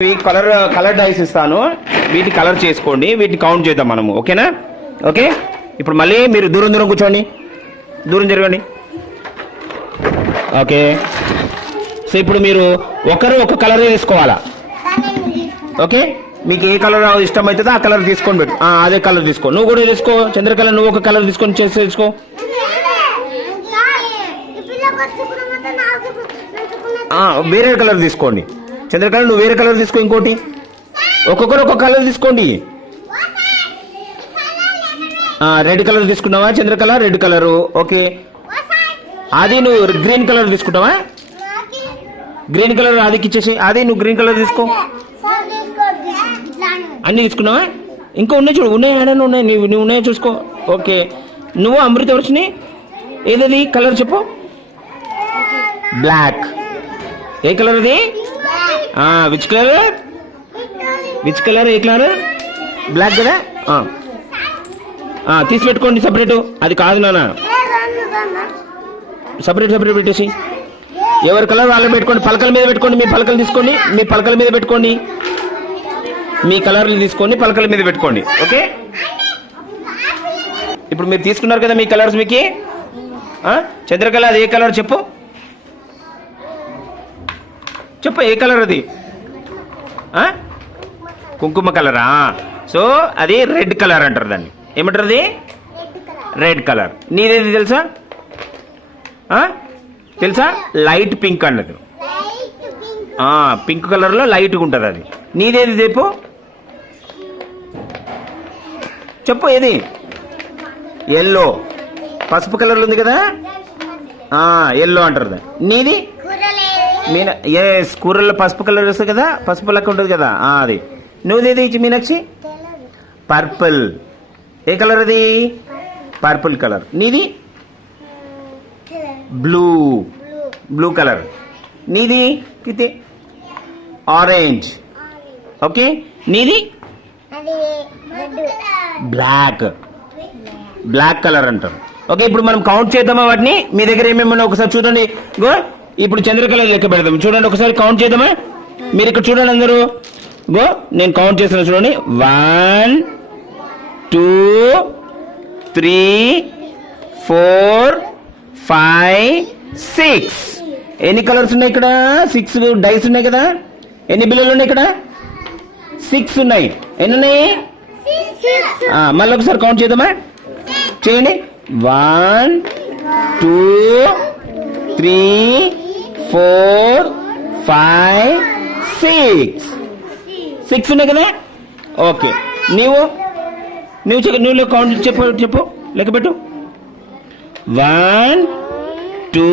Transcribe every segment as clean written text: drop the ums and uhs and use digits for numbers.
Colour dice ఇస్తాను, వీటిని colour చేసుకోండి, వీటిని కౌంట్ చేద్దాం మనము. ఓకేనా? ఓకే. ఇప్పుడు మళ్ళీ మీరు దూరం దూరం కూర్చోండి, దూరం జరగండి. ఓకే. సో ఇప్పుడు మీరు ఒకరు ఒక కలర్ తీసుకోవాలా? ఓకే. మీకు ఏ కలర్ ఇష్టం అవుతుందో ఆ కలర్ తీసుకొని పెట్టు. అదే కలర్ తీసుకో. నువ్వు కూడా తీసుకో చంద్రకళ, నువ్వు ఒక కలర్ తీసుకొని చేసుకో. వేరే కలర్ తీసుకోండి. చంద్రకళ నువ్వు వేరే కలర్ తీసుకో. ఇంకోటి ఒక్కొక్కరు ఒక్కొక్క కలర్ తీసుకోండి. రెడ్ కలర్ తీసుకున్నావా చంద్రకళ? Red colour. ఓకే. అది నువ్వు గ్రీన్ కలర్ తీసుకుంటావా? గ్రీన్ కలర్ అదికి ఇచ్చేసి, అది నువ్వు గ్రీన్ కలర్ తీసుకో. అన్ని తీసుకున్నావా? ఇంకా ఉన్నాయి చూడు, ఉన్నాయి ఏడన్నా ఉన్నాయి, నువ్వు ఉన్నాయో చూసుకో. ఓకే. నువ్వు అమృత వర్షిని ఏదది కలర్ చెప్పు? బ్లాక్. ఏ కలర్ అది? Which colour? Which colour? ఏ కలర్? బ్లాక్ కదా. తీసి పెట్టుకోండి సపరేట్. అది కాదు నాన్న, సపరేట్ సపరేట్ పెట్టేసి ఎవరి కలర్ వాళ్ళే పెట్టుకోండి. పలకల మీద పెట్టుకోండి. మీ పలకలు తీసుకోండి, మీ పలకల మీద పెట్టుకోండి. మీ కలర్లు తీసుకోండి, పలకల మీద పెట్టుకోండి. ఓకే. ఇప్పుడు మీరు తీసుకున్నారు కదా మీ కలర్స్. మీకు చంద్రకళ అది ఏ కలర్ చెప్పు? చెప్పు ఏ కలర్ అది? కుంకుమ కలరా? సో అది రెడ్ కలర్ అంటారు. దాన్ని ఏమంటారు? అది రెడ్ కలర్. నీదేది తెలుసా? తెలుసా? లైట్ పింక్ అన్నది. పింక్ కలర్లో లైట్గా ఉంటుంది అది. నీదేది చెప్పు? చెప్పు ఏది? ఎల్లో. పసుపు కలర్లో ఉంది కదా, ఎల్లో అంటారు దాన్ని. నీది? ఎస్, కూరల్లో పసుపు కలర్ వస్తుంది కదా, పసుపు లెక్క ఉంటుంది కదా, అది. నువ్వుదేది మీనాక్షి? పర్పుల్. ఏ కలర్ అది? Purple colour. నీది? బ్లూ. Blue colour. నీది కితే? ఆరెంజ్. ఓకే. నీది? బ్లాక్. బ్లాక్ కలర్ అంటారు. ఓకే. ఇప్పుడు మనం కౌంట్ చేద్దామా వాటిని? మీ దగ్గర ఏమేమి ఒకసారి చూడండి. గో. ఇప్పుడు చంద్రకళ లెక్క పెడదాం. చూడండి ఒకసారి కౌంట్ చేద్దామా? మీరు ఇక్కడ చూడండి అందరూ. గో. నేను కౌంట్ చేస్తున్నా చూడండి. 1 2 3 4 5 6. ఎన్ని కలర్స్ ఉన్నాయి ఇక్కడ? 6 డైస్ ఉన్నాయి కదా. ఎన్ని బిల్లలు ఉన్నాయి ఇక్కడ? 6 ఉన్నాయి. ఎన్ని ఉన్నాయి? మళ్ళీ ఒకసారి కౌంట్ చేద్దామా? చేయండి. 1 2 3 4 5 6. 6 ఉన్నాయి కదా. ఓకే. నువ్వు కౌంట్ చెప్పు లెక్క పెట్టు. 1 2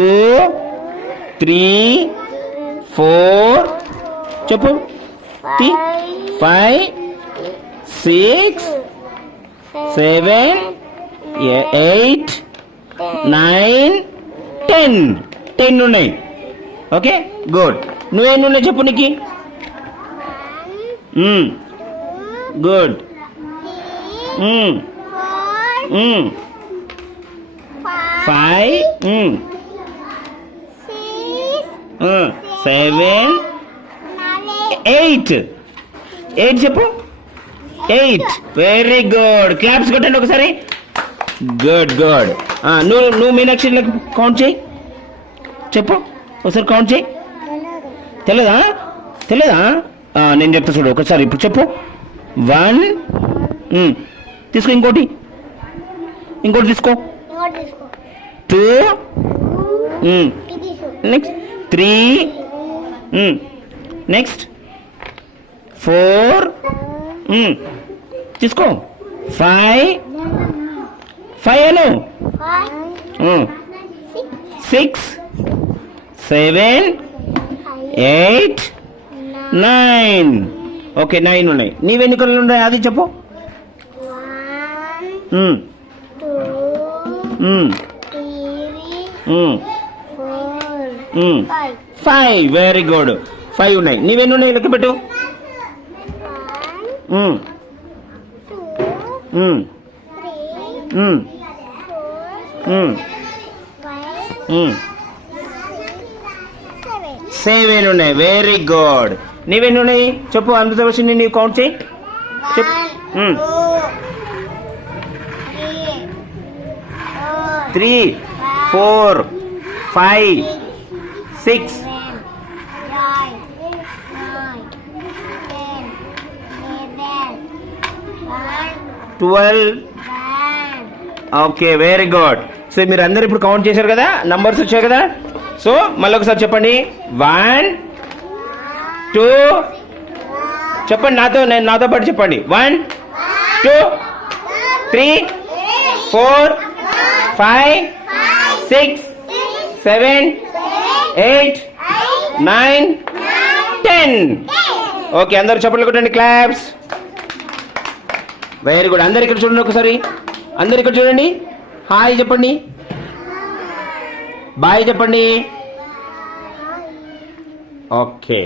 3 4 చెప్పు. 5 6 7 8 9 10 ఉన్నాయి. ఓకే. గుడ్. నువ్వేమి ఉన్నాయి చెప్పు నీకు? గుడ్. 5 7 8 చెప్పు. 8. Very good. క్లాప్స్ కొట్టండి ఒకసారి. Good good. నువ్వు మీనాక్షి కౌంట్ చేయి. చెప్పు ఒకసారి కౌంట్ చేయి. తెలియదా? నేను చెప్తా చూడు ఒకసారి. ఇప్పుడు చెప్పు. 1 తీసుకో. ఇంకోటి తీసుకో. 2 నెక్స్ట్ 3 నెక్స్ట్ 4 తీసుకో. 5 అను. 6 7 8 9. ఓకే. 9 ఉన్నాయి. నీవెన్ని కలర్లు ఉన్నాయి అది చెప్పు. 1 2 3 4 5. Very good. 5 ఉన్నాయి. నీవెన్ని ఉన్నాయి లెక్క పెట్టు. 1 2 3 4 5 7 ఉన్నాయి. Very good. నీవెన్ని ఉన్నాయి చెప్పు, అమృతవర్షిని నీవు కౌంట్ చేయి. చెప్పు. 1 2 3 4 5 6 12. Okay, very good. సో మీరు అందరు ఇప్పుడు కౌంట్ చేశారు కదా, నంబర్స్ వచ్చాయి కదా. సో మళ్ళీ ఒకసారి చెప్పండి. 1 2 చెప్పండి నాతో పాటు చెప్పండి. 1 2 3 4 5 6 7 8 9 10. ఓకే, అందరూ చప్పట్లు కొట్టండి, క్లాప్స్. Very good. అందరు ఇక్కడ చూడండి ఒకసారి, అందరు ఇక్కడ చూడండి. హాయ్ చెప్పండి, బాయ్ చెప్పండి. ఓకే.